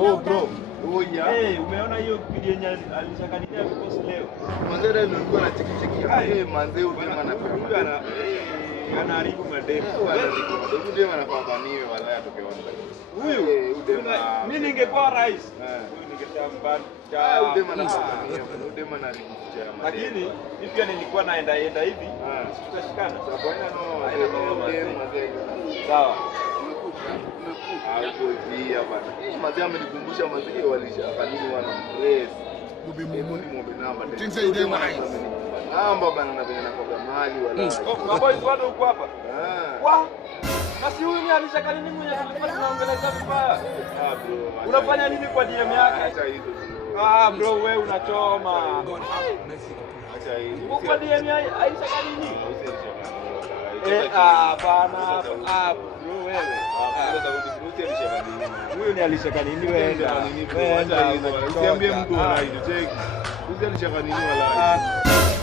Oh bro. Oh yeah. Umeona hiyo video yenye alishakania because leo. Manzee nilikuwa na chiki. Manzee udema na pia. Anaharibu mademu. Udema anafabaniwe wala atoke online. Huyu udema. Mimi ningekuwa rais. Huyu ningetamba. Udema anafabaniwe. Udema anaribisha. Lakini mimi pia nilikuwa naenda hivi. Tutashikana. Sawa. Pia bana. Mazee amenikumbusha mazee walishafanywa wana press. Muombe namba. Tinsa ide wise. Namba bana na bena kwa mali wala. Boys bado uko hapa. Wa. Na si huyu ni alishaka nini mwenye tulikuwa tunaongelea vibaya? Bro. Unafanya nini kwa DM yake? Acha hizo. Bro wewe unachoma. Acha hizo. Uko DM ya alishaka nini? Bana. Bro wewe. Huyu ni alishaka nini wewe? Usiambie mtu wala hiyo. Check. Usi alishaka nini wala hiyo.